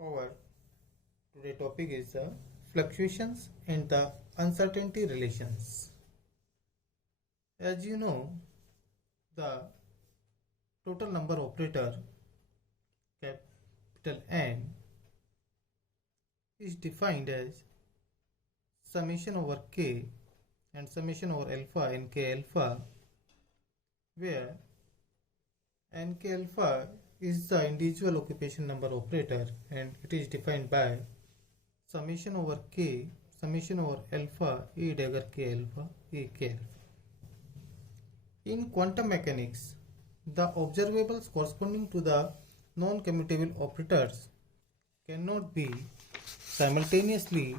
Our today topic is the fluctuations and the uncertainty relations. As you know, the total number operator capital N is defined as summation over k and summation over alpha and k alpha, where nk alpha is the individual occupation number operator and it is defined by summation over k summation over alpha e dagger k alpha e k alpha. In quantum mechanics, the observables corresponding to the non-commutable operators cannot be simultaneously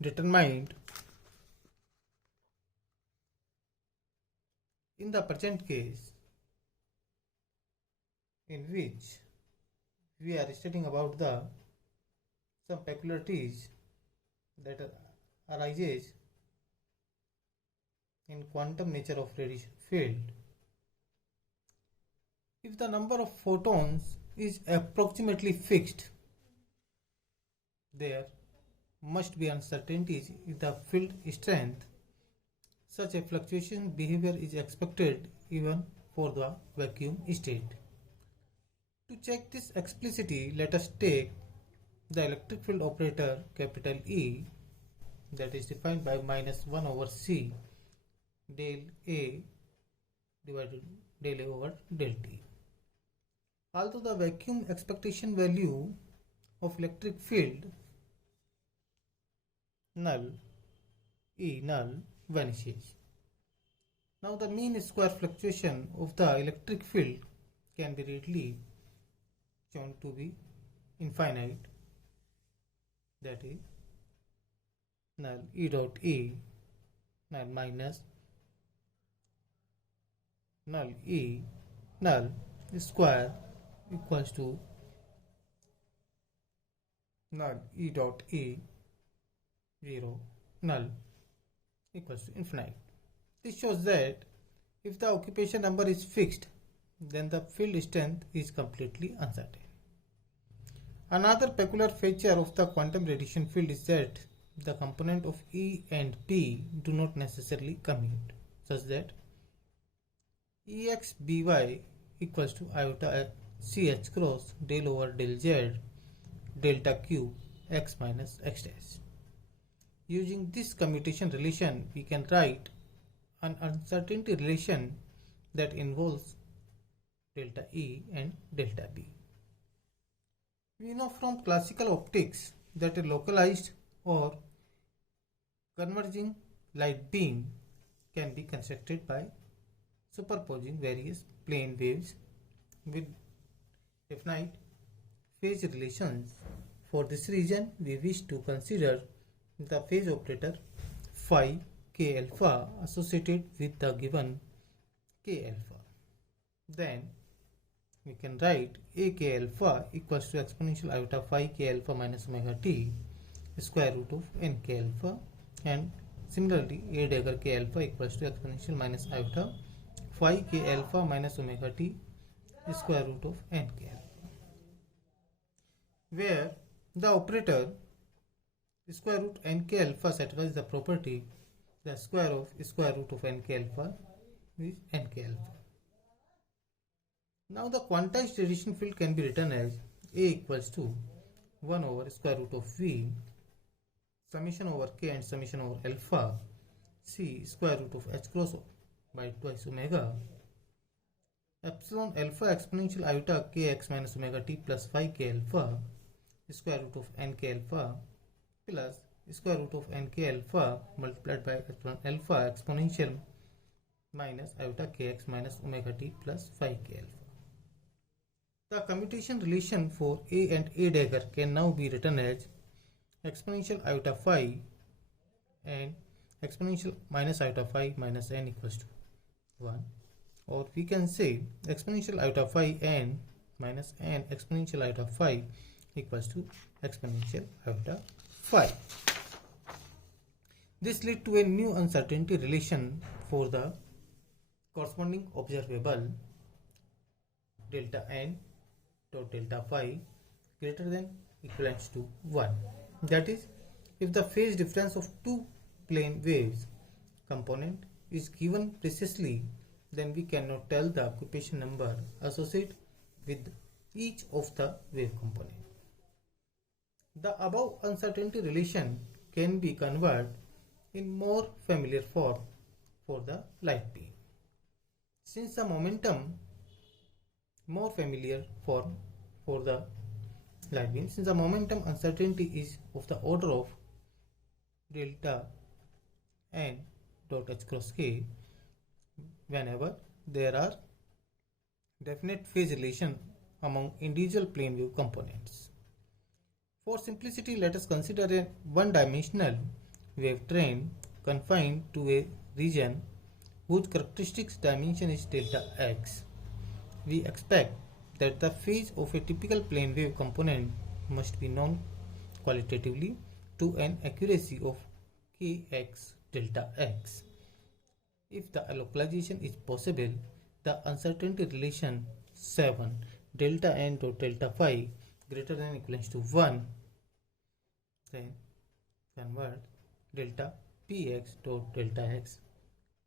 determined. In the present case, in which we are studying about the some peculiarities that arises in quantum nature of radiation field. If the number of photons is approximately fixed, there must be uncertainties in the field strength. Such a fluctuation behavior is expected even for the vacuum state. To check this explicitly, let us take the electric field operator capital E, that is defined by minus 1 over C del A divided del A over del T. Although the vacuum expectation value of electric field null vanishes. Now the mean square fluctuation of the electric field can be readily shown to be infinite, that is null E dot E null minus null E null square equals to null E dot E 0 null equals to infinite. This shows that if the occupation number is fixed, then the field strength is completely uncertain. Another peculiar feature of the quantum radiation field is that the component of E and P do not necessarily commute, such that EXBY equals to iota CH cross del over del Z delta Q x minus x dash. Using this commutation relation, we can write an uncertainty relation that involves delta E and delta B. We know from classical optics that a localized or converging light beam can be constructed by superposing various plane waves with definite phase relations. For this reason, we wish to consider the phase operator phi k alpha associated with the given k alpha. Then we can write a k alpha equals to exponential iota phi k alpha minus omega t square root of n k alpha, and similarly a dagger k alpha equals to exponential minus iota phi k alpha minus omega t square root of n k alpha, where the operator square root n k alpha satisfies the property the square of square root of n k alpha is n k alpha. Now the quantized radiation field can be written as A equals to 1 over square root of V summation over k and summation over alpha C square root of h cross by twice omega epsilon alpha exponential iota k x minus omega t plus phi k alpha square root of n k alpha plus square root of n k alpha multiplied by epsilon alpha exponential minus iota kx minus omega t plus phi k alpha. The commutation relation for A and A dagger can now be written as exponential iota phi and exponential minus iota phi minus n equals to 1, or we can say exponential iota phi n minus n exponential iota phi equals to exponential iota phi. This led to a new uncertainty relation for the corresponding observable delta n dot delta phi greater than equivalent to 1. That is, if the phase difference of two plane waves component is given precisely, then we cannot tell the occupation number associated with each of the wave component. The above uncertainty relation can be converted in more familiar form for the light beam. Since the momentum more familiar form for the light beam, since the momentum uncertainty is of the order of delta n dot h cross k, whenever there are definite phase relation among individual plane wave components. For simplicity, let us consider a one-dimensional wave train confined to a region whose characteristics dimension is delta x. We expect that the phase of a typical plane wave component must be known qualitatively to an accuracy of kx delta x. If the localization is possible, the uncertainty relation 7 delta n dot delta phi greater than or equivalent to 1, then convert delta px dot delta x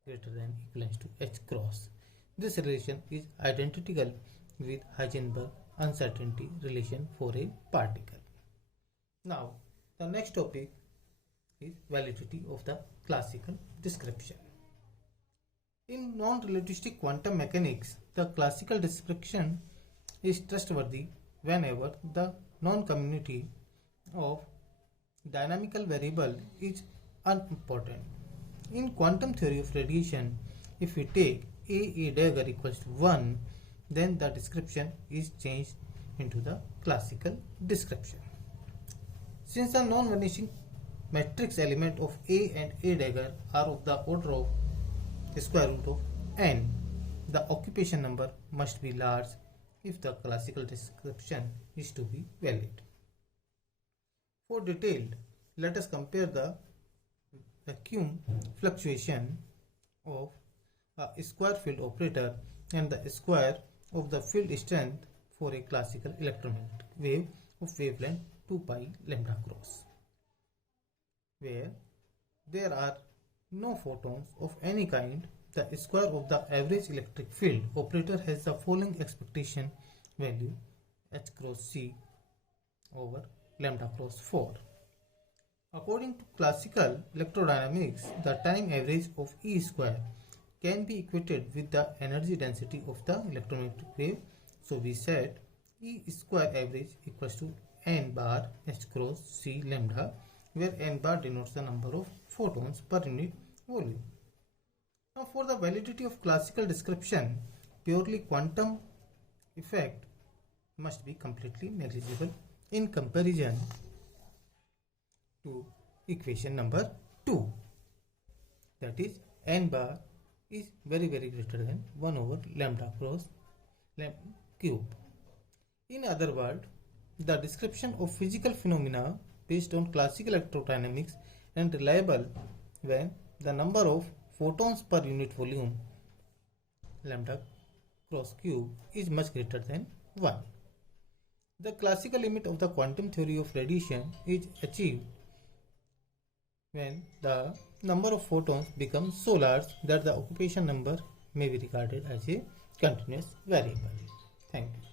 greater than or equivalent to h cross. This relation is identical with Heisenberg uncertainty relation for a particle. Now, the next topic is validity of the classical description. In non-relativistic quantum mechanics, the classical description is trustworthy whenever the non-community of dynamical variable is unimportant. In quantum theory of radiation, if we take A dagger equals to 1, then the description is changed into the classical description. Since the non-vanishing matrix element of A and A dagger are of the order of square root of n, the occupation number must be large if the classical description is to be valid. For detailed, let us compare the vacuum fluctuation of a square field operator and the square of the field strength for a classical electromagnetic wave of wavelength 2 pi lambda cross, where there are no photons of any kind. The square of the average electric field operator has the following expectation value h cross c over lambda cross 4. According to classical electrodynamics, the time average of E square can be equated with the energy density of the electromagnetic wave. So we said E square average equals to n bar h cross c lambda, where n bar denotes the number of photons per unit volume. Now, for the validity of classical description, purely quantum effect must be completely negligible in comparison to equation number 2. That is, n bar is very greater than 1 over lambda cross cube. In other words, the description of physical phenomena based on classical electrodynamics and reliable when the number of photons per unit volume lambda cross cube is much greater than 1. The classical limit of the quantum theory of radiation is achieved when the number of photons becomes so large that the occupation number may be regarded as a continuous variable. Thank you.